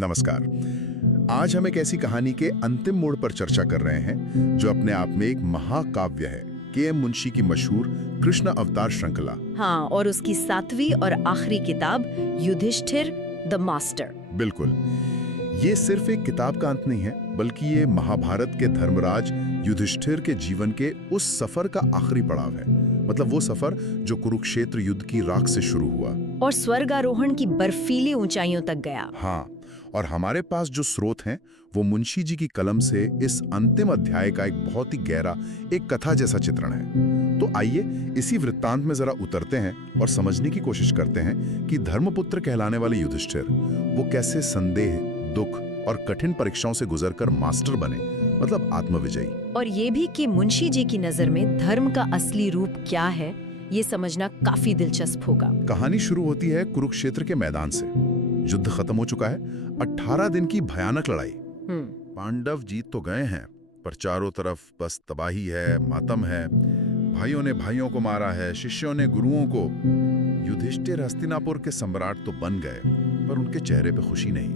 नमस्कार। आज हम एक ऐसी कहानी के अंतिम मोड़ पर चर्चा कर रहे हैं जो अपने आप में एक महाकाव्य है। के.एम. मुंशी की मशहूर कृष्ण अवतार श्रृंखला। हाँ, और उसकी 7वीं और आखिरी किताब युधिष्ठिर द मास्टर। बिल्कुल, ये सिर्फ एक किताब का अंत नहीं है, बल्कि ये महाभारत के धर्मराज युधिष्ठिर के जीवन के उस सफर का आखिरी पड़ाव है। मतलब वो सफर जो कुरुक्षेत्र युद्ध की राख से शुरू हुआ और स्वर्गारोहण की बर्फीली ऊंचाइयों तक गया। हाँ, और हमारे पास जो स्रोत हैं वो मुंशी जी की कलम से इस अंतिम अध्याय का एक बहुत ही गहरा, एक कथा जैसा चित्रण है। तो आइए इसी वृत्तांत में जरा उतरते हैं और समझने की कोशिश करते हैं कि धर्मपुत्र कहलाने वाले युधिष्ठिर वो कैसे संदेह, दुख और कठिन परीक्षाओं से गुजरकर मास्टर बने, मतलब आत्मविजयी। और ये भी कि मुंशी जी की नजर में धर्म का असली रूप क्या है, ये समझना काफी दिलचस्प होगा। कहानी शुरू होती है कुरुक्षेत्र के मैदान से। युद्ध खत्म हो चुका है, 18 दिन की भयानक लड़ाई। पांडव जीत तो गए हैं, पर चारों तरफ बस तबाही है, मातम है। भाइयों ने भाइयों को मारा है, शिष्यों ने गुरुओं को। युधिष्ठिर हस्तिनापुर के सम्राट तो बन गए, पर उनके चेहरे पे खुशी नहीं,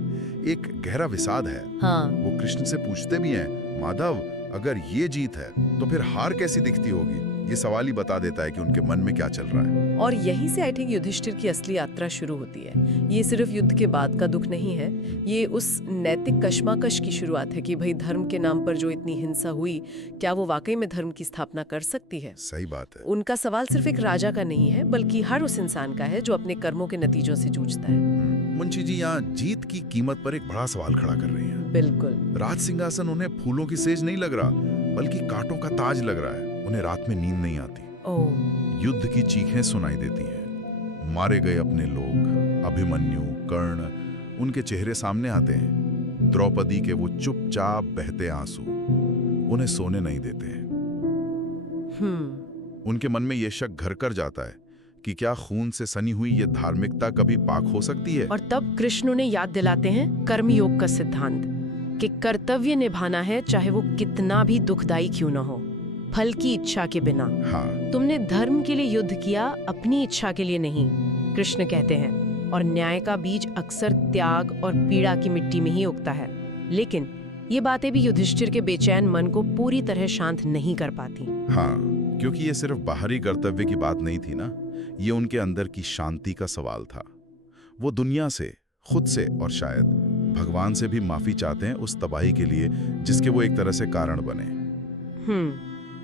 एक गहरा विषाद है। हाँ। वो कृष्ण से पूछते भी हैं, माधव, अगर ये जीत है तो फिर हार कैसी दिखती होगी? ये सवाल ही बता देता है कि उनके मन में क्या चल रहा है। और यहीं से आई थिंक युधिष्ठिर की असली यात्रा शुरू होती है। ये सिर्फ युद्ध के बाद का दुख नहीं है, ये उस नैतिक कशमकश की शुरुआत है कि भाई धर्म के नाम पर जो इतनी हिंसा हुई, क्या वो वाकई में धर्म की स्थापना कर सकती है? सही बात है। उनका सवाल सिर्फ एक राजा का नहीं है, बल्कि हर उस इंसान का है जो अपने कर्मों के नतीजों से जूझता है। मुंशी जी यहाँ जीत की कीमत पर एक बड़ा सवाल खड़ा कर रही हैं। बिल्कुल। राज सिंहासन उन्हें फूलों की सेज नहीं लग रहा, बल्कि कांटों का ताज लग रहा है। उन्हें रात में नींद नहीं आती। युद्ध की चीखें सुनाई देती हैं। मारे गए अपने लोग, अभिमन्यु, कर्ण, उनके चेहरे सामने आते हैं। द्रौपदी के वो चुपचाप बहते आंसू उन्हें सोने नहीं देते हैं। उनके मन में ये शक घर कर जाता है कि क्या खून से सनी हुई ये धार्मिकता कभी पाक हो सकती है? और तब कृष्ण उन्हें याद दिलाते हैं कर्मयोग का सिद्धांत, कि कर्तव्य निभाना है चाहे वो कितना भी दुखदाई क्यों न हो, फल की इच्छा के बिना। हाँ। तुमने धर्म के लिए युद्ध किया, अपनी इच्छा के लिए नहीं, कृष्ण कहते हैं। और न्याय का बीज अक्सर त्याग और पीड़ा की मिट्टी में ही उगता है। लेकिन ये बातें भी युधिष्ठिर के बेचैन मन को पूरी तरह शांत नहीं कर पाती। हाँ, क्योंकि ये सिर्फ बाहरी कर्तव्य की बात नहीं थी ना, ये उनके अंदर की शांति का सवाल था। वो दुनिया से, खुद से और शायद भगवान से भी माफी चाहते हैं उस तबाही के लिए जिसके वो एक तरह से कारण बने।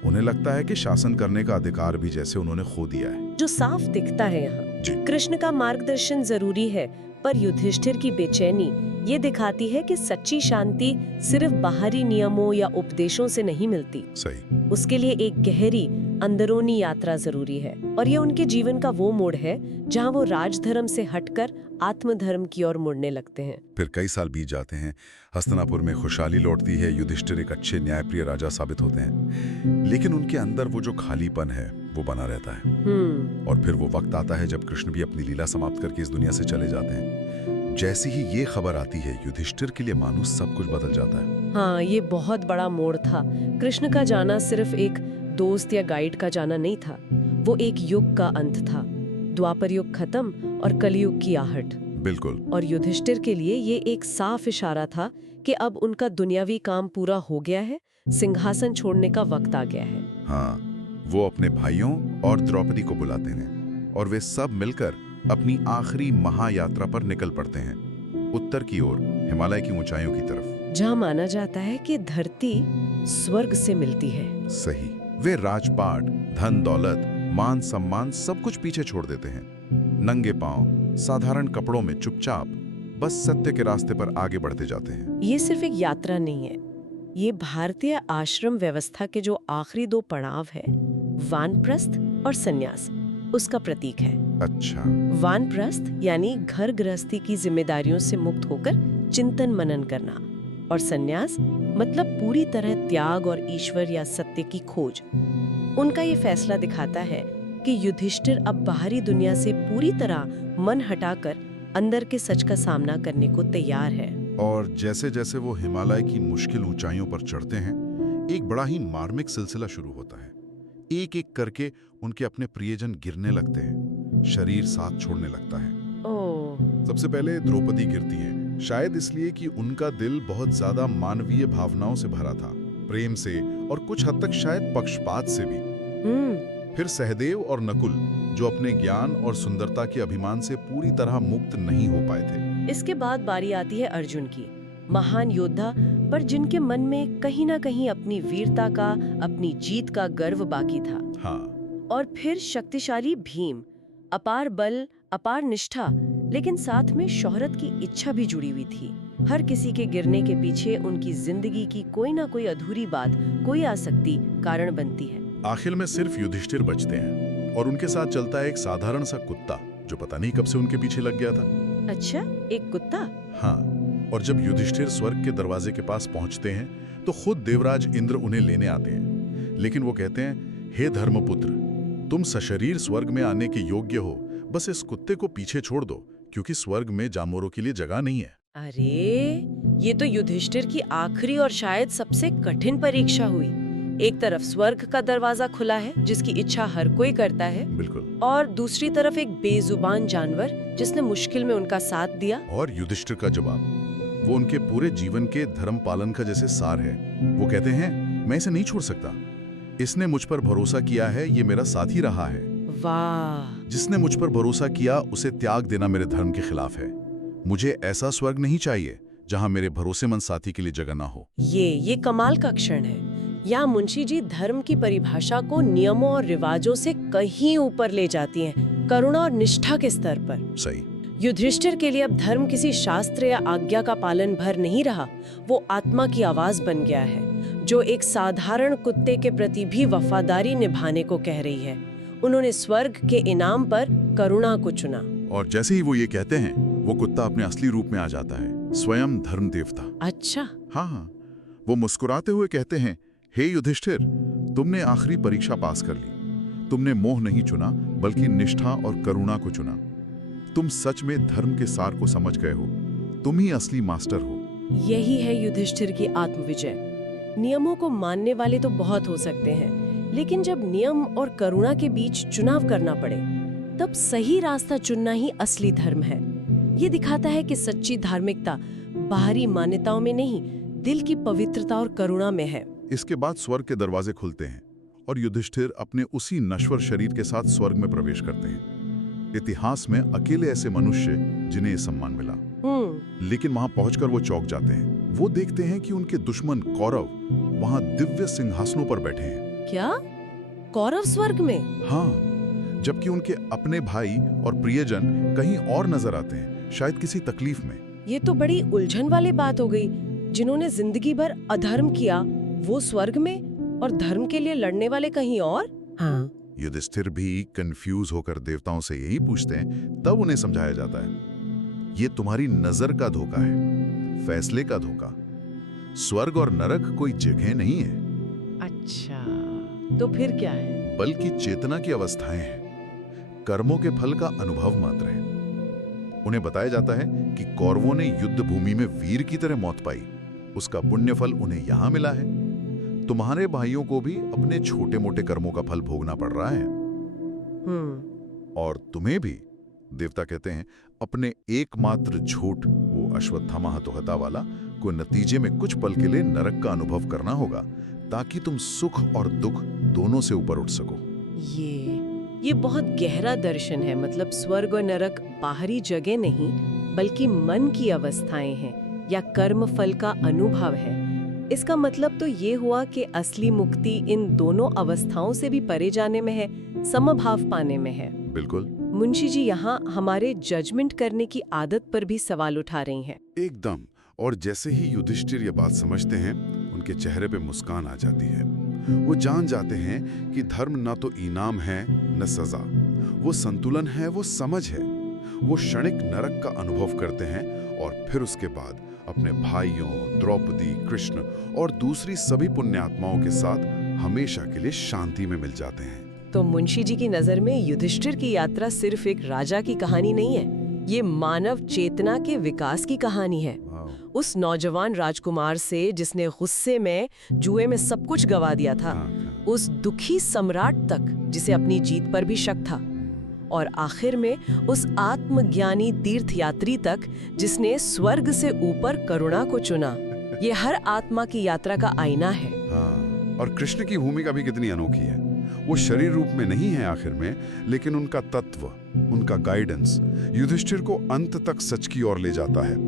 उन्हें लगता है कि शासन करने का अधिकार भी जैसे उन्होंने खो दिया है। जो साफ दिखता है यहाँ, कृष्ण का मार्गदर्शन जरूरी है, पर युधिष्ठिर की बेचैनी ये दिखाती है कि सच्ची शांति सिर्फ बाहरी नियमों या उपदेशों से नहीं मिलती। सही। उसके लिए एक गहरी अंदरूनी यात्रा जरूरी है। और ये उनके जीवन का वो मोड़ है जहाँ वो राजधर्म से हटकर आत्मधर्म की ओर मुड़ने लगते हैं। फिर कई साल बीत जाते हैं, हस्तिनापुर में खुशहाली लौटती है, युधिष्ठिर एक अच्छे न्यायप्रिय राजा साबित होते हैं। लेकिन उनके अंदर वो जो खालीपन है वो बना रहता है। और फिर वो वक्त आता है जब कृष्ण भी अपनी लीला समाप्त करके इस दुनिया से चले जाते हैं। जैसे ही ये खबर आती है, युधिष्ठिर के लिए मानो सब कुछ बदल जाता है। हाँ, ये बहुत बड़ा मोड़ था। कृष्ण का जाना सिर्फ एक दोस्त या गाइड का जाना नहीं था, वो एक युग का अंत था। द्वापर युग खत्म और कलयुग की आहट। बिल्कुल। और युधिष्ठिर के लिए ये एक साफ इशारा था कि अब उनका दुनियावी काम पूरा हो गया है, सिंहासन छोड़ने का वक्त आ गया है। हाँ, वो अपने भाइयों और द्रौपदी को बुलाते हैं और वे सब मिलकर अपनी आखिरी महायात्रा पर निकल पड़ते हैं, उत्तर की ओर, हिमालय की ऊंचाइयों की तरफ, जहाँ माना जाता है कि धरती स्वर्ग से मिलती है। सही। वे राजपाट, धन दौलत, मान सम्मान सब कुछ पीछे छोड़ देते हैं। नंगे पांव, साधारण कपड़ों में चुपचाप बस सत्य के रास्ते पर आगे बढ़ते जाते हैं। ये सिर्फ एक यात्रा नहीं है, ये भारतीय आश्रम व्यवस्था के जो आखिरी 2 पड़ाव है, वानप्रस्थ और सन्यास, उसका प्रतीक है। अच्छा। वानप्रस्थ यानी घर गृहस्थी की जिम्मेदारियों से मुक्त होकर चिंतन मनन करना, और सन्यास मतलब पूरी तरह त्याग और ईश्वर या सत्य की खोज। उनका ये फैसला दिखाता है कि युधिष्ठिर अब बाहरी दुनिया से पूरी तरह मन हटाकर अंदर के सच का सामना करने को तैयार है। और जैसे जैसे वो हिमालय की मुश्किल ऊंचाइयों पर चढ़ते हैं, एक बड़ा ही मार्मिक सिलसिला शुरू होता है। एक एक करके उनके अपने प्रियजन गिरने लगते हैं, शरीर साथ छोड़ने लगता है। ओह। सबसे पहले द्रौपदी गिरती हैं, शायद इसलिए कि उनका दिल बहुत ज्यादा मानवीय भावनाओं से भरा था, प्रेम से और कुछ हद तक शायद पक्षपात से भी। फिर सहदेव और नकुल, जो अपने ज्ञान और सुंदरता के अभिमान से पूरी तरह मुक्त नहीं हो पाए थे। इसके बाद बारी आती है अर्जुन की, महान योद्धा पर जिनके मन में कहीं ना कहीं अपनी वीरता का, अपनी जीत का गर्व बाकी था। हाँ। और फिर शक्तिशाली भीम, अपार बल, अपार निष्ठा, लेकिन साथ में शोहरत की इच्छा भी जुड़ी हुई थी। हर किसी के गिरने के पीछे उनकी जिंदगी की कोई ना कोई अधूरी बात, कोई आसक्ति कारण बनती है। आखिर में सिर्फ युधिष्ठिर बचते हैं और उनके साथ चलता है एक साधारण सा कुत्ता जो पता नहीं कब से उनके पीछे लग गया था। अच्छा, एक कुत्ता? हाँ। और जब युधिष्ठिर स्वर्ग के दरवाजे के पास पहुंचते हैं तो खुद देवराज इंद्र उन्हें लेने आते हैं, लेकिन वो कहते हैं, हे धर्मपुत्र, तुम सशरीर स्वर्ग में आने के योग्य हो, बस इस कुत्ते को पीछे छोड़ दो, क्योंकि स्वर्ग में जानवरों के लिए जगह नहीं है। अरे, ये तो युधिष्ठिर की आखिरी और शायद सबसे कठिन परीक्षा हुई। एक तरफ स्वर्ग का दरवाजा खुला है, जिसकी इच्छा हर कोई करता है, बिल्कुल, और दूसरी तरफ एक बेजुबान जानवर जिसने मुश्किल में उनका साथ दिया। और युधिष्ठिर का जवाब, वो उनके पूरे जीवन के धर्म पालन का जैसे सार है। वो कहते हैं, मैं इसे नहीं छोड़ सकता, इसने मुझ पर भरोसा किया है, ये मेरा साथी रहा है। वाह! जिसने मुझ पर भरोसा किया उसे त्याग देना मेरे धर्म के खिलाफ है। मुझे ऐसा स्वर्ग नहीं चाहिए जहां मेरे भरोसेमंद साथी के लिए जगह ना हो। ये कमाल का क्षण है। यहाँ मुंशी जी धर्म की परिभाषा को नियमों और रिवाजों से कहीं ऊपर ले जाती हैं, करुणा और निष्ठा के स्तर पर। सही। युधिष्ठिर के लिए अब धर्म किसी शास्त्र या आज्ञा का पालन भर नहीं रहा, वो आत्मा की आवाज बन गया है, जो एक साधारण कुत्ते के प्रति भी वफादारी निभाने को कह रही है। उन्होंने स्वर्ग के इनाम पर करुणा को चुना। और जैसे ही वो ये कहते हैं, वो कुत्ता अपने असली रूप में आ जाता है, स्वयं धर्म देवता। अच्छा। हाँ। वो मुस्कुराते हुए कहते हैं, हे युधिष्ठिर, तुमने आखिरी परीक्षा पास कर ली। तुमने मोह नहीं चुना, बल्कि निष्ठा और करुणा को चुना। तुम सच में धर्म के सार को समझ गए हो। तुम ही असली मास्टर हो। यही है युधिष्ठिर की आत्मविजय। नियमों को मानने वाले तो बहुत हो सकते हैं, लेकिन जब नियम और करुणा के बीच चुनाव करना पड़े, तब सही रास्ता चुनना ही असली धर्म है। ये दिखाता है कि सच्ची धार्मिकता बाहरी मान्यताओं में नहीं, दिल की पवित्रता और करुणा में है। इसके बाद स्वर्ग के दरवाजे खुलते हैं और युधिष्ठिर अपने उसी नश्वर शरीर के साथ स्वर्ग में प्रवेश करते हैं। इतिहास में अकेले ऐसे मनुष्य जिन्हें सम्मान मिला, लेकिन वहां पहुंचकर वो चौंक जाते हैं। वो देखते हैं कि उनके दुश्मन कौरव वहां दिव्य सिंहासनों पर बैठे हैं। क्या? कौरव स्वर्ग में? हाँ, जबकि उनके अपने भाई और प्रियजन कहीं और नजर आते हैं, शायद किसी तकलीफ में। ये तो बड़ी उलझन वाली बात हो गई। जिन्होंने जिंदगी भर अधर्म किया वो स्वर्ग में, और धर्म के लिए लड़ने वाले कहीं और। हाँ। युधिष्ठिर भी कंफ्यूज होकर देवताओं से यही पूछते हैं। तब उन्हें समझाया जाता है, ये तुम्हारी नजर का धोखा है, फैसले का धोखा। स्वर्ग और नरक कोई जगह नहीं है। अच्छा, तो फिर क्या है? बल्कि चेतना की अवस्थाएं हैं, कर्मों के फल का अनुभव मात्र है। उन्हें बताया जाता है कि कौरवों ने युद्ध भूमि में वीर की तरह मौत पाई, उसका पुण्य फल उन्हें यहां मिला है। तुम्हारे भाइयों को भी अपने छोटे मोटे कर्मों का फल भोगना पड़ रहा है। और तुम्हें भी, देवता कहते हैं, अपने एकमात्र झूठ, वो अश्वत्थामा हतोहता वाला, को नतीजे में कुछ पल के लिए नरक का अनुभव करना होगा, ताकि तुम सुख और दुख दोनों से ऊपर उठ सको। ये बहुत गहरा दर्शन है। मतलब स्वर्ग और नरक बाहरी जगह नहीं, बल्कि मन की अवस्थाएं हैं या कर्म फल का अनुभव है। इसका मतलब तो ये हुआ कि असली मुक्ति इन दोनों अवस्थाओं से भी परे जाने में है, समभाव पाने में है। बिल्कुल। मुंशी जी यहाँ हमारे जजमेंट करने की आदत पर भी सवाल उठा रही हैं। एकदम। और जैसे ही युधिष्ठिर ये बात समझते हैं, उनके चेहरे पे मुस्कान आ जाती है। वो जान जाते हैं कि धर्म न तो इनाम है न सजा, वो संतुलन है, वो समझ है। वो क्षणिक नरक का अनुभव करते हैं और फिर उसके बाद अपने भाइयों, द्रौपदी, कृष्ण और दूसरी सभी पुण्यात्माओं के साथ हमेशा के लिए शांति में मिल जाते हैं। तो मुंशी जी की नजर में युधिष्ठिर की यात्रा सिर्फ एक राजा की कहानी नहीं है, ये मानव चेतना के विकास की कहानी है। उस नौजवान राजकुमार से जिसने गुस्से में जुए में सब कुछ गवा दिया था, उस दुखी सम्राट तक जिसे अपनी जीत पर भी शक था, और आखिर में उस आत्मज्ञानी तीर्थयात्री तक जिसने स्वर्ग से ऊपर करुणा को चुना। ये हर आत्मा की यात्रा का आईना है। हाँ, और कृष्ण की भूमिका भी कितनी अनोखी है। वो शरीर रूप में नहीं है आखिर में, लेकिन उनका तत्व, उनका गाइडेंस युधिष्ठिर को अंत तक सच की ओर ले जाता है।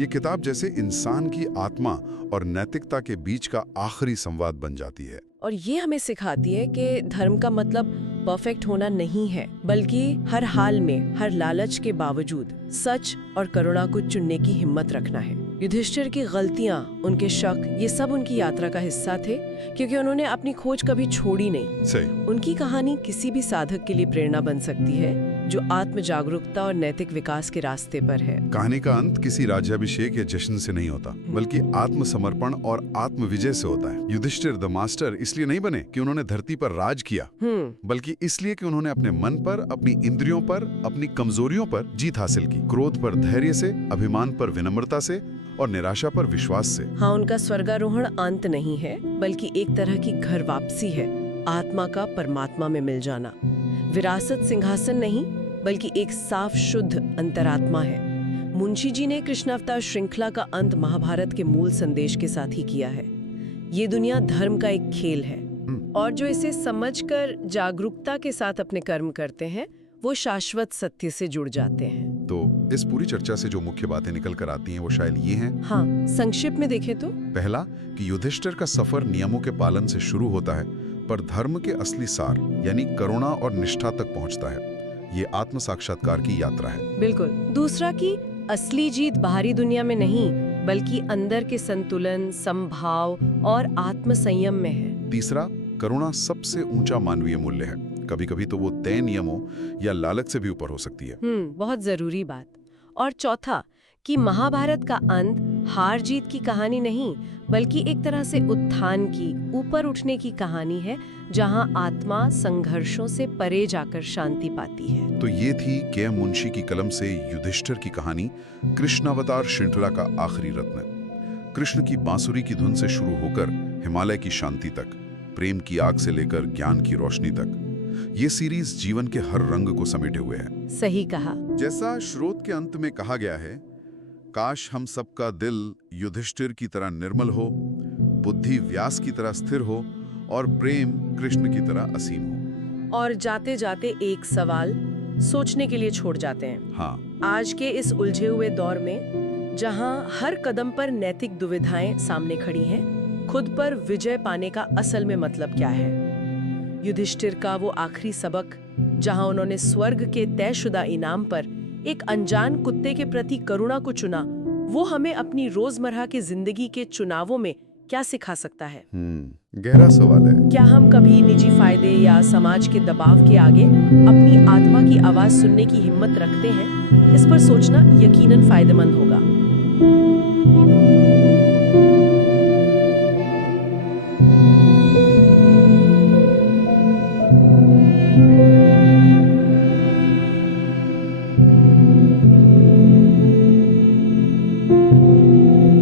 ये किताब जैसे इंसान की आत्मा और नैतिकता के बीच का आखिरी संवाद बन जाती है। और ये हमें सिखाती है कि धर्म का मतलब परफेक्ट होना नहीं है, बल्कि हर हाल में, हर लालच के बावजूद सच और करुणा को चुनने की हिम्मत रखना है। युधिष्ठिर की गलतियां, उनके शक, ये सब उनकी यात्रा का हिस्सा थे, क्योंकि उन्होंने अपनी खोज कभी छोड़ी नहीं। सही। उनकी कहानी किसी भी साधक के लिए प्रेरणा बन सकती है जो आत्म जागरूकता और नैतिक विकास के रास्ते पर है। कहानी का अंत किसी राज्याभिषेक या जश्न से नहीं होता, बल्कि आत्मसमर्पण और आत्मविजय से होता है। युधिष्ठिर द मास्टर इसलिए नहीं बने कि उन्होंने धरती पर राज किया, बल्कि इसलिए कि उन्होंने अपने मन पर, अपनी इंद्रियों पर, अपनी कमजोरियों पर जीत हासिल की। क्रोध पर धैर्य से, अभिमान पर विनम्रता से और निराशा पर विश्वास से। हाँ, उनका स्वर्गारोहण अंत नहीं है, बल्कि एक तरह की घर वापसी है, आत्मा का परमात्मा में मिल जाना। विरासत सिंहासन नहीं, बल्कि एक साफ शुद्ध अंतरात्मा है। मुंशी जी ने कृष्णावतार श्रृंखला का अंत महाभारत के मूल संदेश के साथ ही किया है। ये दुनिया धर्म का एक खेल है, और जो इसे समझकर जागरूकता के साथ अपने कर्म करते हैं, वो शाश्वत सत्य से जुड़ जाते हैं। तो इस पूरी चर्चा से जो मुख्य बातें निकल कर आती हैं वो शायद ये हैं। हाँ, संक्षिप्त में देखें तो पहला, कि युधिष्ठिर का सफर नियमों के पालन से शुरू होता है, पर धर्म के असली सार यानी करुणा और निष्ठा तक पहुंचता है। ये आत्म साक्षात्कार की यात्रा है। बिल्कुल। दूसरा, कि असली जीत बाहरी दुनिया में नहीं, बल्कि अंदर के संतुलन, संभाव और आत्म संयम में है। तीसरा, करुणा सबसे ऊंचा मानवीय मूल्य है। कभी कभी तो वो तय नियमों या लालच से भी ऊपर हो सकती है। बहुत जरूरी बात। और चौथा, कि महाभारत का अंत हार जीत की कहानी नहीं, बल्कि एक तरह से उत्थान की, ऊपर उठने की कहानी है, जहां आत्मा संघर्षों से परे जाकर शांति पाती है। तो ये थी के मुंशी की कलम से युधिष्ठिर की कहानी, कृष्णावतार श्रृंखला का आखिरी रत्न। कृष्ण की बांसुरी की धुन से शुरू होकर हिमालय की शांति तक, प्रेम की आग से लेकर ज्ञान की रोशनी तक, ये सीरीज जीवन के हर रंग को समेटे हुए है। सही कहा। जैसा स्रोत के अंत में कहा गया है, काश हम सबका दिल युधिष्ठिर की तरह निर्मल हो, बुद्धि व्यास की तरह स्थिर हो और प्रेम कृष्ण की तरह असीम हो। और जाते जाते एक सवाल सोचने के लिए छोड़ जाते हैं। हाँ, आज के इस उलझे हुए दौर में, जहां हर कदम पर नैतिक दुविधाएं सामने खड़ी हैं, खुद पर विजय पाने का असल में मतलब क्या है? युधिष्ठिर का वो आखिरी सबक, जहां उन्होंने स्वर्ग के तयशुदा इनाम पर एक अनजान कुत्ते के प्रति करुणा को चुना, वो हमें अपनी रोजमर्रा की जिंदगी के चुनावों में क्या सिखा सकता है? गहरा सवाल है। क्या हम कभी निजी फायदे या समाज के दबाव के आगे अपनी आत्मा की आवाज सुनने की हिम्मत रखते हैं? इस पर सोचना यकीनन फायदेमंद होगा।